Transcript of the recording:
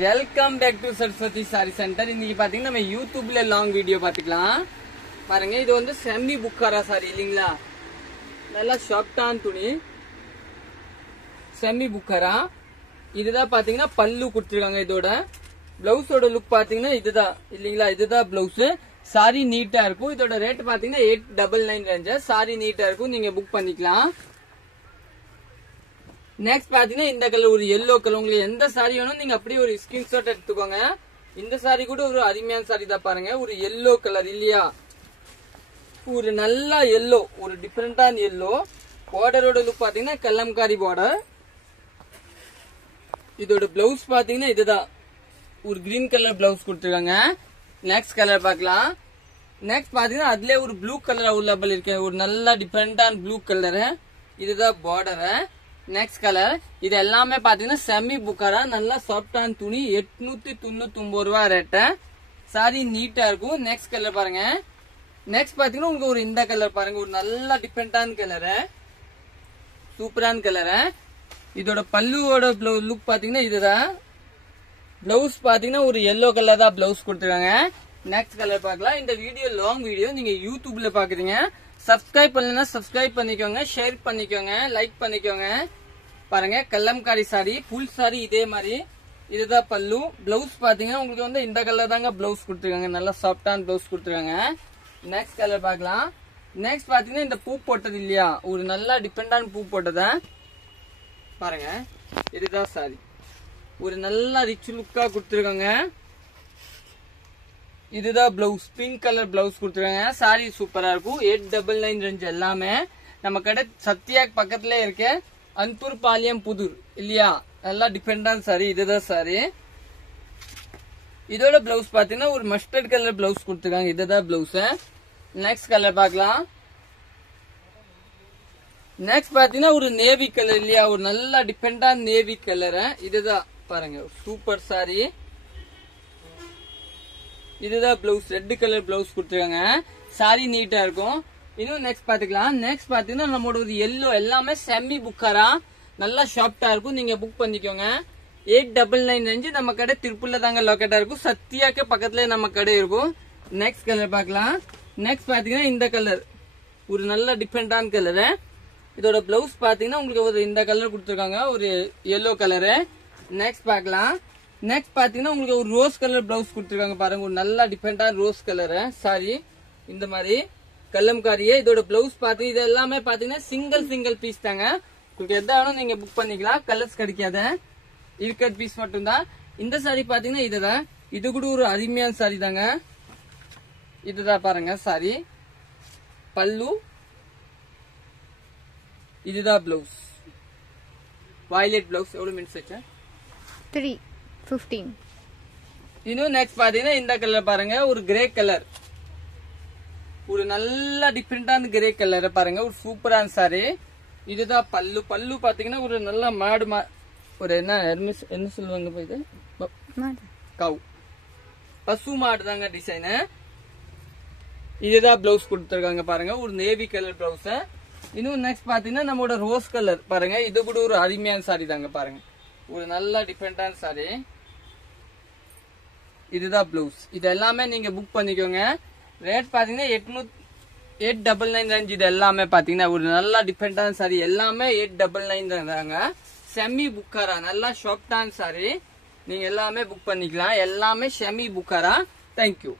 Welcome back to Saraswati Sari centre. இன்னைக்கு பாத்தீங்கன்னா நம்ம யூடியூப்ல லாங் வீடியோ பாத்துக்கலாம். பாருங்க, இது வந்து செமி புக்காரா சாரி இல்லீங்களா, நல்லா ஷார்ட்டான துணி செமி புக்காரா. இதுதான் பாத்தீங்கன்னா பல்லு கொடுத்துருக்காங்க. இதோட பிளவுஸோட லுக் பாத்தீங்கன்னா இதுதான் இல்லீங்களா, இதுதான் பிளவுஸ். சாரி நீட்டா இருக்கும். இதோட ரேட் பாத்தீங்கன்னா 899 ரேஞ்ச். சாரி நீட்டா இருக்கும், நீங்க புக் பண்ணிக்கலாம். நெக்ஸ்ட் பாத்தீங்கன்னா இந்த கலர் ஒரு எல்லோ கலர். உங்களுக்கு எந்த சாரி வேணும் நீங்க அப்படியே ஒரு ஸ்கிரீன்ஷாட் எடுத்துக்கோங்க. இந்த சாரி கூட ஒரு அருமையான சாரி தான். பாருங்க, ஒரு எல்லோ கலர் இல்லையா, ஒரு நல்ல எல்லோ, ஒரு டிஃபரெண்டான எல்லோ. பார்டரோட லுக் பாத்தீங்கன்னா கல்லம்காரி பார்டர். இதோட பிளவுஸ் பாத்தீங்கன்னா இதுதான், ஒரு கிரீன் கலர் பிளவுஸ் கொடுத்துருக்காங்க. நெக்ஸ்ட் கலர் பார்க்கலாம். நெக்ஸ்ட் பாத்தீங்கன்னா அதுல ஒரு ப்ளூ கலர் அவைலபிள் இருக்கு, ஒரு நல்ல டிஃபரெண்டான ப்ளூ கலர். இதுதான் பார்டர். Next colour. இது எல்லாமே பாத்தீங்கன்னா செமி புக்காரா, நல்லா சாஃப்டான துணி. 899 ரூபா ரேட். சாரி நீட்டா இருக்கும். நெக்ஸ்ட் கலர் பாருங்க. நெக்ஸ்ட் பாத்தீங்கன்னா உங்களுக்கு ஒரு இந்த கலர் பாருங்க, ஒரு நல்ல டிஃபரெண்டான கலர், சூப்பரான கலர். இதோட பல்லுவோட லுக் பாத்தீங்கன்னா இதுதான். பிளவுஸ் பாத்தீங்கன்னா ஒரு எல்லோ கலர் தான் பிளவுஸ் கொடுத்துருக்காங்க. நெக்ஸ்ட் கலர் பார்க்கலாம். இந்த வீடியோ லாங் வீடியோ, நீங்க யூடியூப்ல பாக்குறீங்க. சப்ஸ்கிரைப் பண்ணலன்னா சப்ஸ்கிரைப் பண்ணிக்கோங்க, ஷேர் பண்ணிக்கோங்க, லைக் பண்ணிக்கோங்க. பாருங்க, கல்லம்காரி சாரி, ஃபுல் சாரி இதே மாதிரி. இதுதான் பல்லு. பிளவுஸ் பாத்தீங்கன்னா உங்களுக்கு வந்து இந்த கலர் தாங்க பிளவுஸ் கொடுத்துருக்காங்க, நல்லா சாஃப்டான பிளவுஸ் கொடுத்துருக்காங்க. நெக்ஸ்ட் கலர் பார்க்கலாம். நெக்ஸ்ட் பாத்தீங்கன்னா இந்த பூ போட்டது இல்லையா, ஒரு நல்லா டிஃபரெண்டான பூ போட்டத பாருங்க. இதுதான் சாரி, ஒரு நல்ல ரிச் லுக்கா கொடுத்துருக்காங்க. இதுதான் பிளவுஸ், பிங்க் கலர் பிளவுஸ் கொடுத்துருக்காங்க. சாரி சூப்பரா இருக்கும். 899 ரேஞ்ச். எல்லாமே நம்ம கடை சத்யா பக்கத்துல இருக்க அன்பூர் பாளையம் புதூர் இல்லையா, நல்லா டிஃபரெண்டான சாரி. இதுதான் சாரி. இதோட பிளவுஸ் பாத்தீங்கன்னா ஒரு மஸ்டர்ட் கலர் பிளவுஸ் கொடுத்துருக்காங்க. இதுதான் பிளவுஸ். நெக்ஸ்ட் கலர் பார்க்கலாம். நெக்ஸ்ட் பாத்தீங்கன்னா ஒரு நேவி கலர் இல்லையா, ஒரு நல்ல டிஃபரெண்டான நேவி கலர். இதுதான் பாருங்க, சூப்பர் சாரி. இதுதான் பிளவுஸ், ரெட் கலர் பிளவுஸ் கொடுத்துருக்காங்க. சாரி நீட்டா இருக்கும். இன்னும் நெக்ஸ்ட் பாத்துக்கலாம். நெக்ஸ்ட் பாத்தீங்கன்னா நம்மளோட ஒரு எல்லோ, எல்லாமே செமி புக்காரா, நல்லா ஷார்ட்டா இருக்கும். நீங்க புக் பண்ணிக்கோங்க. 899 ரேஞ்சு. நம்ம கடை திருப்பூர்ல தாங்க லொக்கேட்டா இருக்கும். சத்யாக்கு பக்கத்துல நம்ம கடை இருக்கும். நெக்ஸ்ட் கலர் பார்க்கலாம். நெக்ஸ்ட் பாத்தீங்கன்னா இந்த கலர், ஒரு நல்ல டிஃபரெண்டான கலர். இதோட பிளவுஸ் பாத்தீங்கன்னா உங்களுக்கு ஒரு இந்த கலர் கொடுத்துருக்காங்க, ஒரு எல்லோ கலரு. நெக்ஸ்ட் பார்க்கலாம். நெக்ஸ்ட் பாத்தீங்கன்னா உங்களுக்கு ஒரு ரோஸ் கலர் பிளவுஸ் கொடுத்துருக்காங்க. பாருங்க, ஒரு நல்ல டிஃபரெண்டான ரோஸ் கலர் சாரி. இந்த மாதிரி கல்லம்காரியே. இதோட பிளவுஸ் பாத்தீங்கன்னா இது எல்லாமே பாத்தீங்கன்னா சிங்கிள் பீஸ் தாங்க. உங்களுக்கு எந்த வேணும் நீங்க புக் பண்ணிக்கலாம். கலர்ஸ் கிடைக்காத, இருக்கிற பீஸ் மட்டும் தான். இந்த சாரி பாத்தீங்கன்னா இதுதான். இது கூட ஒரு அருமையான சாரி தாங்க. இதுதான் பாருங்க சாரி, பல்லு. இதுதான் பிளவுஸ், வயலட் பிளவுஸ். எவ்வளவு மினிட்ஸ் வச்ச? 3:15. இன்னும் நெக்ஸ்ட் பாத்தீங்கன்னா இந்த கலர் பாருங்க, ஒரு கிரே கலர், ஒரு நல்ல டிஃபரெண்டான கிரே கலர் பாருங்க, ஒரு சூப்பரான சாரி. இதுதான் பல்லு. பல்லு பாத்தீங்கன்னா ஒரு நல்ல மாடு, ஒரு என்ன சொல்லுவாங்க இது, கவு, பசு மாடு தாங்க டிசைனு. இதுதான் பிளவுஸ் கொடுத்துருக்காங்க. பாருங்க, ஒரு நேவி கலர் பிளவுஸ். இன்னும் நெக்ஸ்ட் பாத்தீங்கன்னா நம்மளோட ரோஸ் கலர் பாருங்க. இது கூட ஒரு அருமையான சாரி தாங்க. பாருங்க, ஒரு நல்ல டிஃபரெண்டான சாரி. இதுதான் பிளவுஸ். இது எல்லாமே நீங்க புக் பண்ணிக்கோங்க. ரேட் பாத்தீங்கன்னா 899 ரேஞ்ச். இது எல்லாமே பாத்தீங்கன்னா ஒரு நல்ல டிஃபரெண்டான சாரி. எல்லாமே 899 தாங்க. செமி புக்காரா, நல்லா ஷார்ட்டான சாரி. நீங்க எல்லாமே புக் பண்ணிக்கலாம். எல்லாமே செமி புக்காரா. தேங்க்யூ.